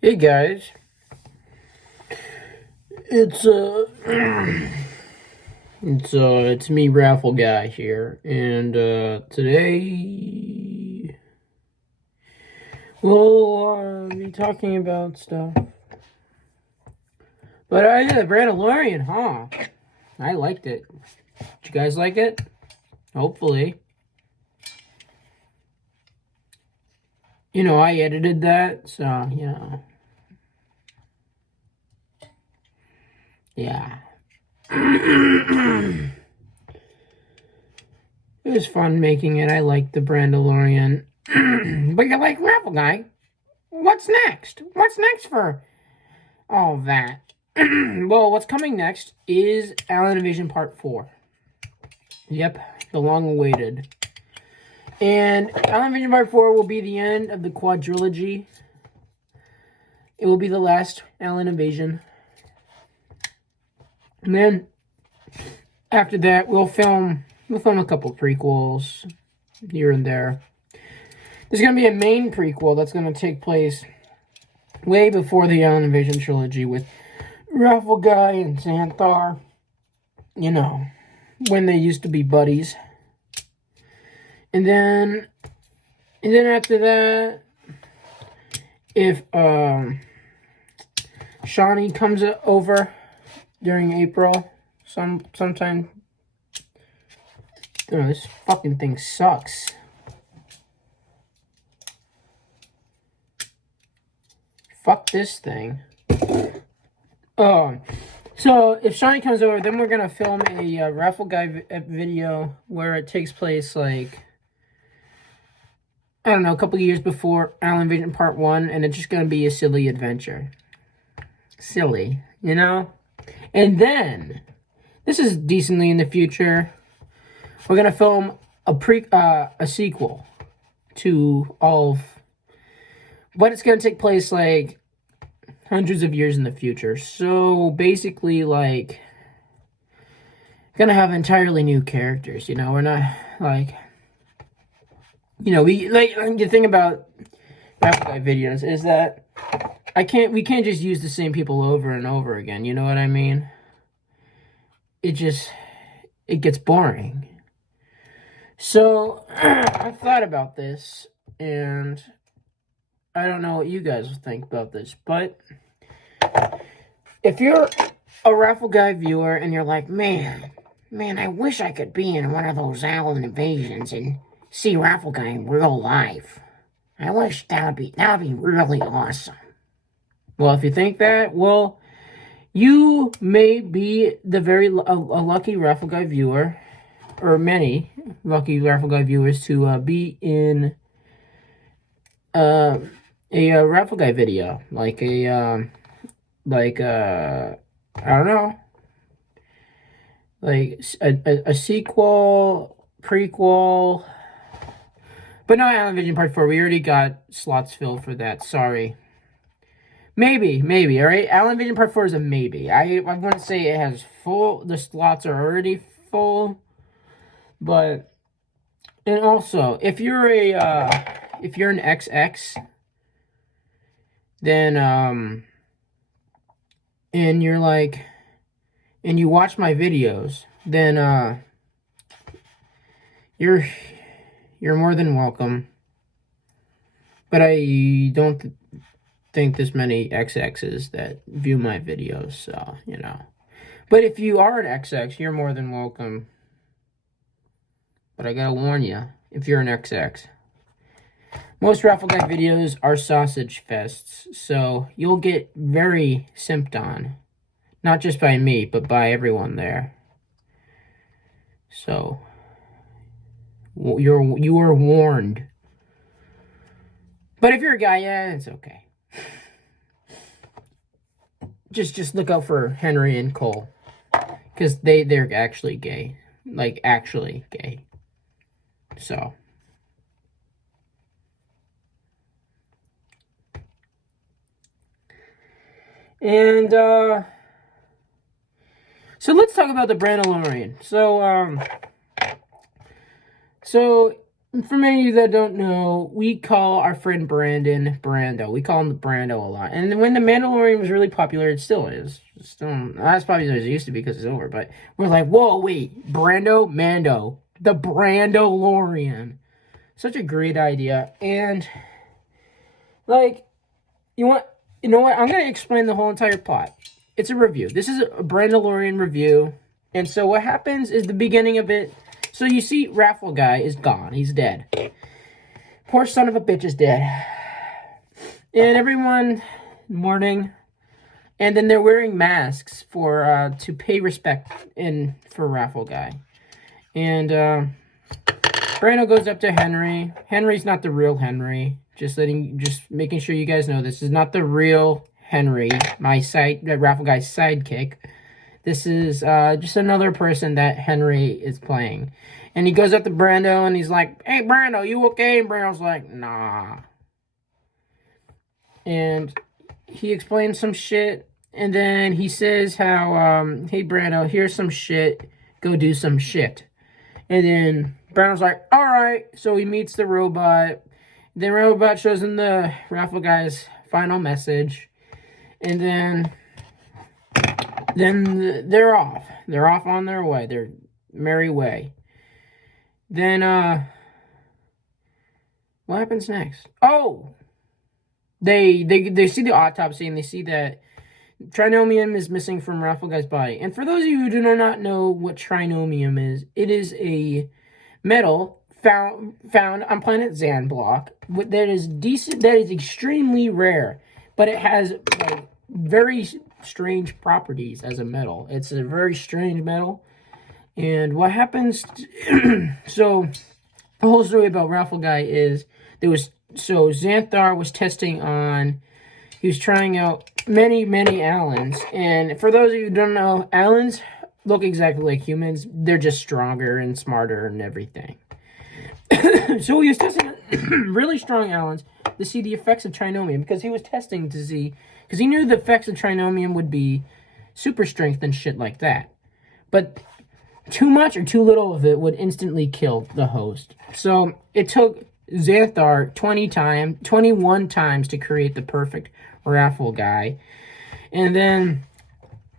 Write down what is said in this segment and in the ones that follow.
Hey guys, it's it's me, Raffle Guy here, and today we'll be talking about stuff. But yeah, the Brandolorian, huh? I liked it. Did you guys like it? Hopefully. I edited that, so yeah. It was fun making it. I liked the Brandolorian. But you're like, Raffle Guy, what's next? What's next for all that? Well, what's coming next is Alien Invasion Part 4. Yep, the long-awaited. And Alien Invasion Part 4 will be the end of the quadrilogy. It will be the last Alien Invasion. And then, after that, we'll film a couple prequels here and there. There's going to be a main prequel that's going to take place way before the Alien Invasion trilogy with Raffle Guy and Xanthar. When they used to be buddies. And then after that, if Shawnee comes over during April, sometime. Oh, this fucking thing sucks. Fuck this thing. So if Shawnee comes over, then we're gonna film a Raffle Guy video where it takes place like, I don't know, a couple of years before Alien Invasion Part 1, and it's just gonna be a silly adventure. Silly, And then, this is decently in the future, we're gonna film a sequel to all of, but it's gonna take place like hundreds of years in the future. So basically, like, gonna have entirely new characters. We're not like, we like the thing about Raffle Guy videos is that we can't just use the same people over and over again. You know what I mean? It gets boring. So I've thought about this, and I don't know what you guys think about this, but if you're a Raffle Guy viewer and you're like, man, I wish I could be in one of those Alien Invasions and see Raffle Guy in real life. I wish that would be really awesome. Well, if you think that, well, you may be a lucky Raffle Guy viewer, or many lucky Raffle Guy viewers to be in a Raffle Guy video, like I don't know, like a sequel, prequel. But no, Alien Invasion Part 4. We already got slots filled for that. Sorry. Maybe, all right? Alien Invasion Part 4 is a maybe. I'm going to say it has full, the slots are already full. But, and also, if you're an XX, then, and you're like, and you watch my videos, then, you're more than welcome. But I don't think there's many XXs that view my videos, so, But if you are an XX, you're more than welcome. But I gotta warn you, if you're an XX, most Raffle Guy videos are sausage fests, so you'll get very simped on. Not just by me, but by everyone there. So, you are warned. But if you're a guy, yeah, it's okay. Just look out for Henry and Cole, because they're actually gay, like actually gay. So. And so let's talk about the Brandolorian. So for many of you that don't know, we call our friend Brandon Brando. We call him Brando a lot. And when The Mandalorian was really popular, it still is. Still not as popular as it used to be because it's over. But we're like, whoa, wait, Brando, Mando, the Brandolorian. Such a great idea. And like, you know what? I'm gonna explain the whole entire plot. It's a review. This is a Brandolorian review. And so what happens is the beginning of it. So you see, Raffle Guy is gone. He's dead. Poor son of a bitch is dead. And everyone mourning. And then they're wearing masks for to pay respect for Raffle Guy. And Brando goes up to Henry. Henry's not the real Henry. Just making sure you guys know this is not the real Henry, Raffle Guy's sidekick. This is just another person that Henry is playing. And he goes up to Brando and he's like, hey, Brando, you okay? And Brando's like, nah. And he explains some shit. And then he says how, hey, Brando, here's some shit. Go do some shit. And then Brando's like, all right. So he meets the robot. The robot shows him the Raffle Guy's final message. And then they're off. They're off on their way. Their merry way. Then, what happens next? Oh! They see the autopsy and they see that trinomium is missing from Raffle Guy's body. And for those of you who do not know what trinomium is, it is a metal found on planet Xanblock that is extremely rare, but it has like very strange properties as a metal. It's a very strange metal. And what happens so the whole story about Raffle Guy is Xanthar was testing on, he was trying out many Allens. And for those of you who don't know, Allens look exactly like humans. They're just stronger and smarter and everything. So he was testing really strong Allens to see the effects of trinomium, because he was testing to see, because he knew the effects of trinomium would be super strength and shit like that. But too much or too little of it would instantly kill the host. So it took Xanthar 21 times to create the perfect Raffle Guy. And then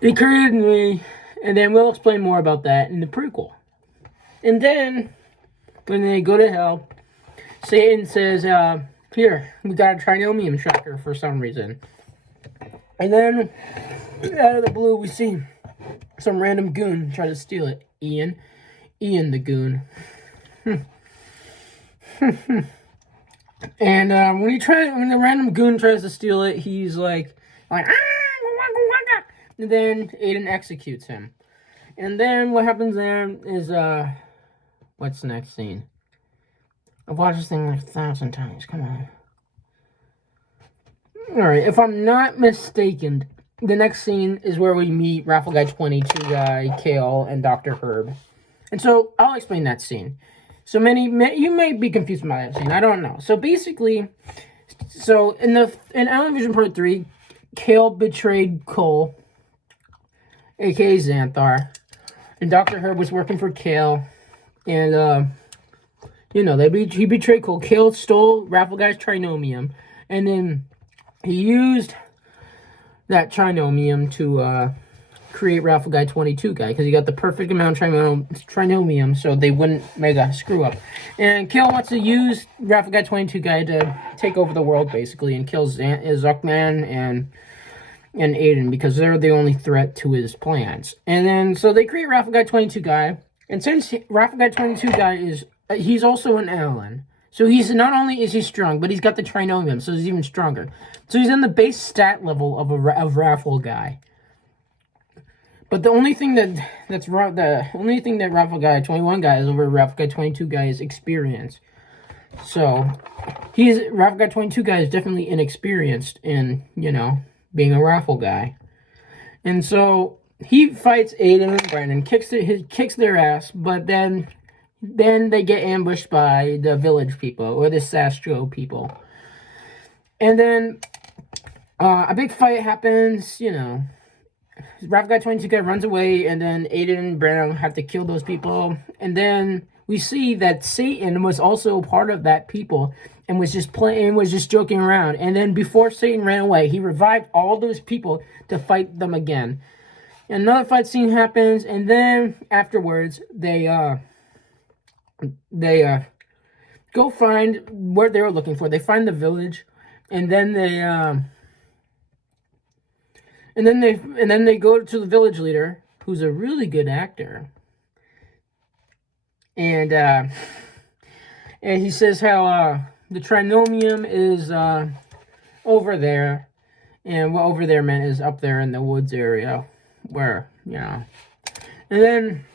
he created me, and then we'll explain more about that in the prequel. And then when they go to hell, Satan says, here, we got a trinomium tracker for some reason. And then out of the blue, we see some random goon try to steal it. Ian the goon. And when the random goon tries to steal it, he's like, and then Aiden executes him. And then what happens there is, what's the next scene? I've watched this thing like 1,000 times. Come on. Alright, if I'm not mistaken, the next scene is where we meet Raffle Guy 22 Guy, Kale, and Dr. Herb. And so, I'll explain that scene. So you may be confused by that scene. I don't know. So basically, in Alien Vision Part 3, Kale betrayed Cole, aka Xanthar. And Dr. Herb was working for Kale. And, he betrayed Cole. Kale stole Raffle Guy's trinomium. And then he used that trinomium to create Raffle Guy 22 Guy, because he got the perfect amount of trinomium so they wouldn't make a screw up. And Kale wants to use Raffle Guy 22 Guy to take over the world, basically, and kill Zuckman and Aiden, because they're the only threat to his plans. And then, so they create Raffle Guy 22 Guy, and since Raffle Guy 22 Guy he's also an Allen. So not only is he strong, but he's got the trinomium, so he's even stronger. So he's in the base stat level of Raffle Guy. But the only thing that Raffle Guy 21 Guy is over Raffle Guy 22 Guy is experience. So Raffle Guy 22 Guy is definitely inexperienced in, being a Raffle Guy. And so he fights Aiden and Brandon, kicks their ass, but then they get ambushed by the village people, or the Sastro people. And then a big fight happens, Raffle Guy 22 Guy runs away, and then Aiden and Brandon have to kill those people. And then we see that Satan was also part of that people and was just playing, was just joking around. And then before Satan ran away, he revived all those people to fight them again. And another fight scene happens, and then afterwards they go find what they were looking for. They find the village, and then they go to the village leader, who's a really good actor. And he says how the trinomium is over there, and what over there meant is up there in the woods area, where, you know, and then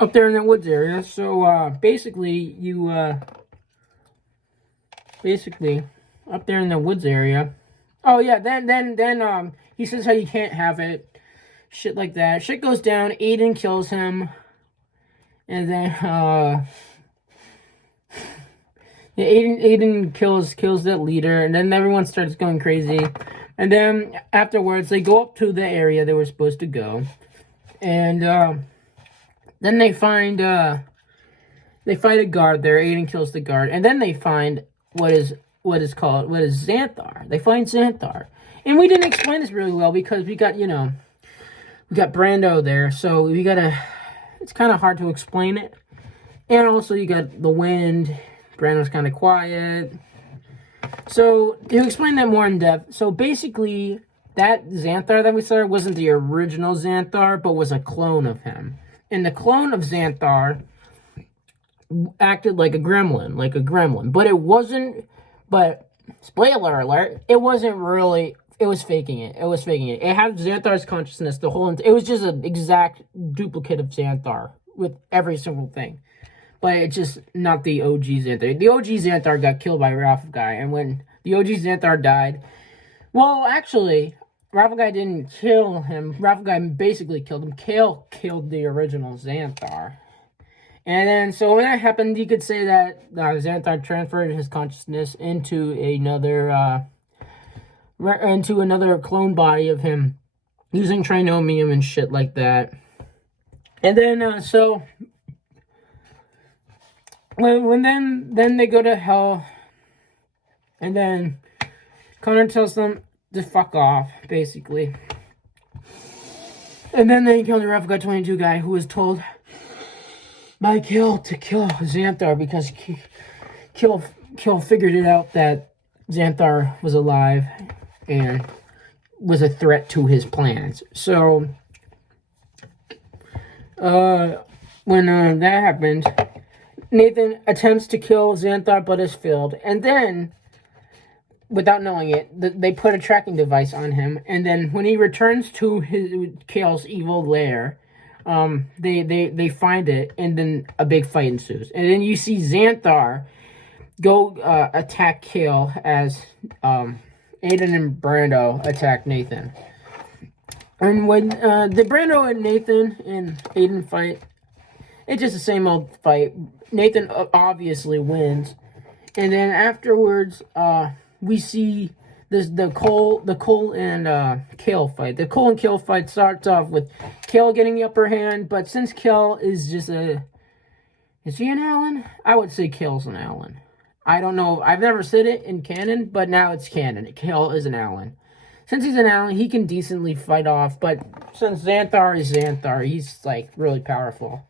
up there in the woods area. So basically up there in the woods area. Oh yeah, then he says how you can't have it, shit like that. Shit goes down. Aiden kills him. And then, yeah, Aiden kills that leader, and then everyone starts going crazy. And then afterwards, they go up to the area they were supposed to go, and then they find a guard there. Aiden kills the guard, and then they find what is Xanthar. They find Xanthar, and we didn't explain this really well because we got Brando there, so we gotta. It's kind of hard to explain it. And also you got the wind. Brando's kind of quiet. So to explain that more in depth. So basically that Xanthar that we saw wasn't the original Xanthar, but was a clone of him. And the clone of Xanthar acted like a gremlin. But it wasn't, spoiler alert, it wasn't really. It was faking it. It had Xanthar's consciousness the whole. It was just an exact duplicate of Xanthar with every single thing, but it's just not the OG Xanthar. The OG Xanthar got killed by Ralph Guy, and when the OG Xanthar died, well, actually, Ralph Guy didn't kill him. Ralph Guy basically killed him. Kale killed the original Xanthar, and then so when that happened, you could say that Xanthar transferred his consciousness into another clone body of him using trinomium and shit like that. And then so when then they go to hell, and then Connor tells them to fuck off, basically. And then they kill the Ralph Guy 22 guy, who was told by Kill to kill Xanthar because Kill figured it out that Xanthar was alive and was a threat to his plans. So, when that happened, Nathan attempts to kill Xanthar, but is failed. And then, without knowing it, they put a tracking device on him. And then, when he returns to Kale's evil lair, they find it, and then a big fight ensues. And then you see Xanthar go attack Kale as Aiden and Brando attack Nathan. And when the Brando and Nathan and Aiden fight, it's just the same old fight. Nathan obviously wins. And then afterwards, we see the Cole and Kale fight. The Cole and Kale fight starts off with Kale getting the upper hand, but since Kale is just is he an Allen? I would say Kale's an Allen. I don't know. I've never said it in canon, but now it's canon. Kale is an Allen. Since he's an Allen, he can decently fight off, but since Xanthar is Xanthar, he's, like, really powerful.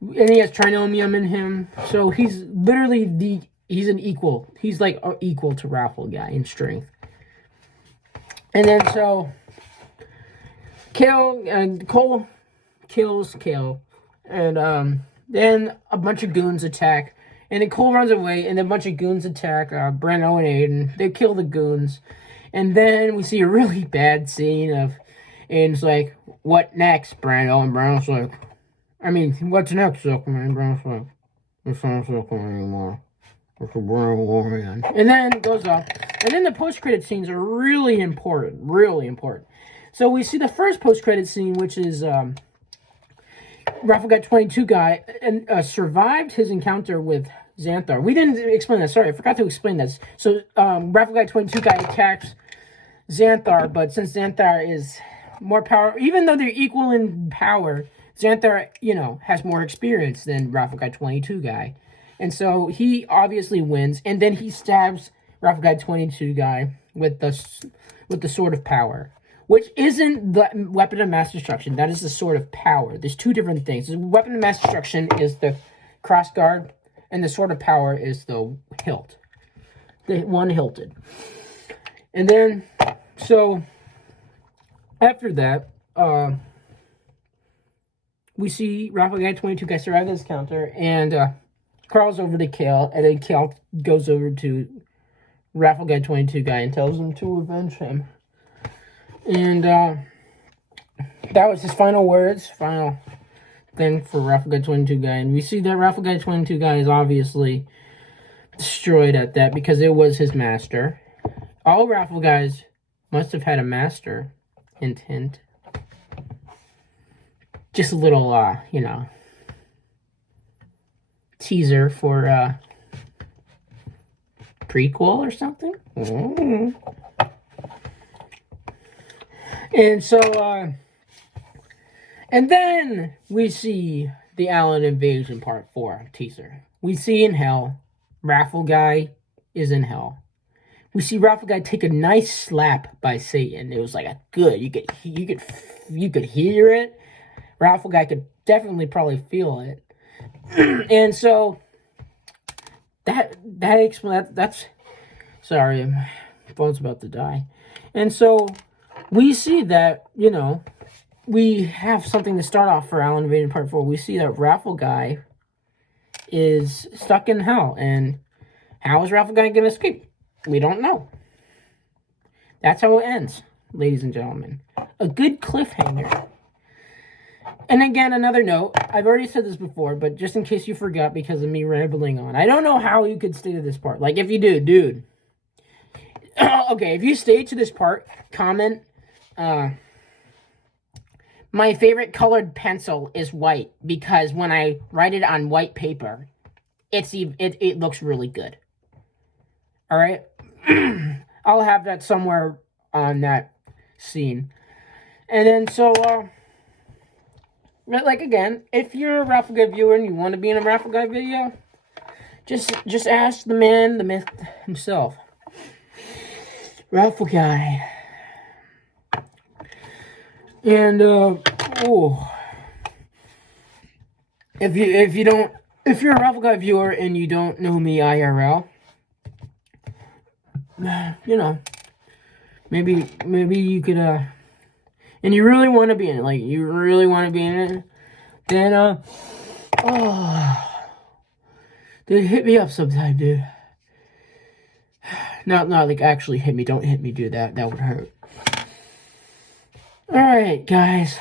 And he has trinomium in him, so he's literally he's an equal. He's, like, equal to Raffle Guy in strength. And then, so, Cole kills Kale, and, then a bunch of goons attack. And then Cole runs away, and then a bunch of goons attack Brando and Aiden. They kill the goons. And then we see a really bad scene of Aiden's like, what next, Brando? And Brando's like, what's next, Zuckerman? And Brando's like, it's not Zuckerman anymore. It's a Brandolorian. And then it goes off. And then the post-credit scenes are really important. Really important. So we see the first post-credit scene, which is Raffle Guy 22 guy and survived his encounter with Xanthar. We didn't explain that. Sorry, I forgot to explain this. So, Raffle Guy 22 guy attacks Xanthar, but since Xanthar is more powerful, even though they're equal in power, Xanthar, you know, has more experience than Raffle Guy 22 guy. And so he obviously wins, and then he stabs Raffle Guy 22 guy with the Sword of Power, which isn't the Weapon of Mass Destruction. That is the Sword of Power. There's two different things. The Weapon of Mass Destruction is the crossguard, and the Sword of Power is the hilt. The one hilted. And then, so, after that, we see Raffle Guy 22 guy survive this counter, and crawls over to Kale, and then Kale goes over to Raffle Guy 22 guy and tells him to avenge him. And that was his final words, final thing for Raffle Guy 22 guy. And we see that Raffle Guy 22 guy is obviously destroyed at that because it was his master. All Raffle guys must have had a master. Hint, hint. Just a little, you know, teaser for prequel or something. And so, and then we see the Alien Invasion Part 4 teaser. We see in hell, Raffle Guy is in hell. We see Raffle Guy take a nice slap by Satan. It was like a good, you could hear it. Raffle Guy could definitely probably feel it. And so that's sorry, my phone's about to die. And so we see that, you know, we have something to start off for Alien Invasion Part 4. We see that Raffle Guy is stuck in hell. And how is Raffle Guy going to escape? We don't know. That's how it ends, ladies and gentlemen. A good cliffhanger. And again, another note, I've already said this before, but just in case you forgot because of me rambling on, I don't know how you could stay to this part. Like, if you do, dude. Okay, if you stay to this part, comment, my favorite colored pencil is white because when I write it on white paper, it looks really good. All right? I'll have that somewhere on that scene. And then, so, like, again, if you're a Raffle Guy viewer and you want to be in a Raffle Guy video, just ask the man, the myth himself. Raffle Guy. And, if you're a Raffle Guy viewer and you don't know me IRL, you know, maybe you could, and you really want to be in it, like, you really want to be in it, then, dude, hit me up sometime, dude. Not like, actually hit me, don't hit me, dude, that would hurt. Alright, guys.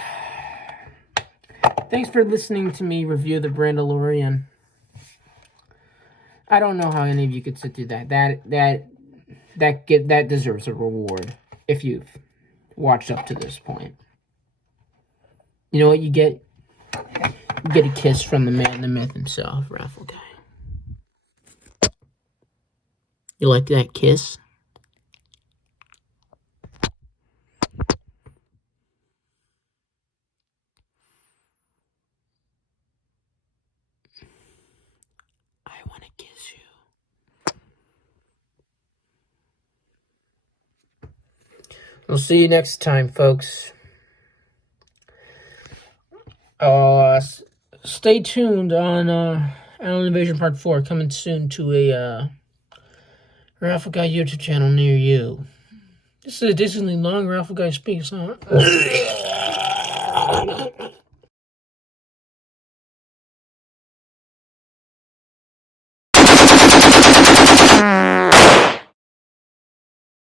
Thanks for listening to me review the Brandolorian. I don't know how any of you could sit through that. That deserves a reward if you've watched up to this point. You know what you get? You get a kiss from the man, the myth himself, Raffle Guy. You like that kiss? I want to kiss you. We'll see you next time, folks. Stay tuned on Alien Invasion Part 4, coming soon to a Raffle Guy YouTube channel near you. This is a decently long Raffle Guy speaks, huh?